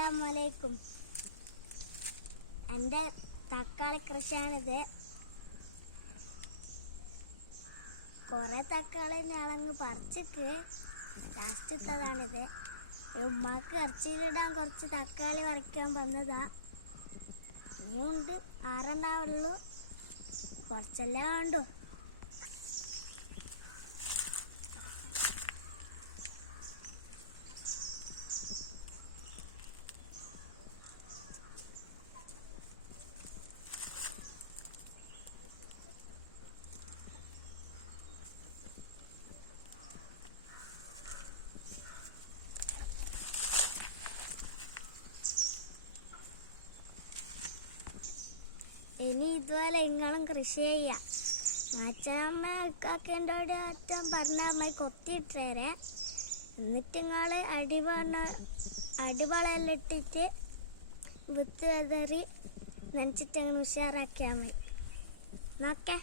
അസ്സലാമലൈക്കും. എൻ്റെ തക്കാളി കൃഷിയാണിത്. കുറെ തക്കാളി ഞാളങ്ങ് പറിച്ചിട്ട് ലാസ്റ്റത്തതാണിത്. ഉമ്മാക്ക് ഇറച്ചിയിലിടാൻ കുറച്ച് തക്കാളി പറിക്കാൻ വന്നതാ. ഇനിയുണ്ട്, ആറുണ്ടാവുള്ളൂ, കുറച്ചല്ലേ വേണ്ടു. ഇനി ഇതുപോലെ നിങ്ങളും കൃഷി ചെയ്യാം. അച്ഛനമ്മ കാക്കേണ്ടോട് അച്ഛൻ പറഞ്ഞ അമ്മ കൊത്തിയിട്ടേരെ. എന്നിട്ട് നിങ്ങൾ അടിവളമെല്ലാം ഇട്ടിട്ട് വിത്ത് വെതറി നനച്ചിട്ട് അങ്ങനെ ഉഷാറാക്കിയാൽ മതി. നോക്കേ.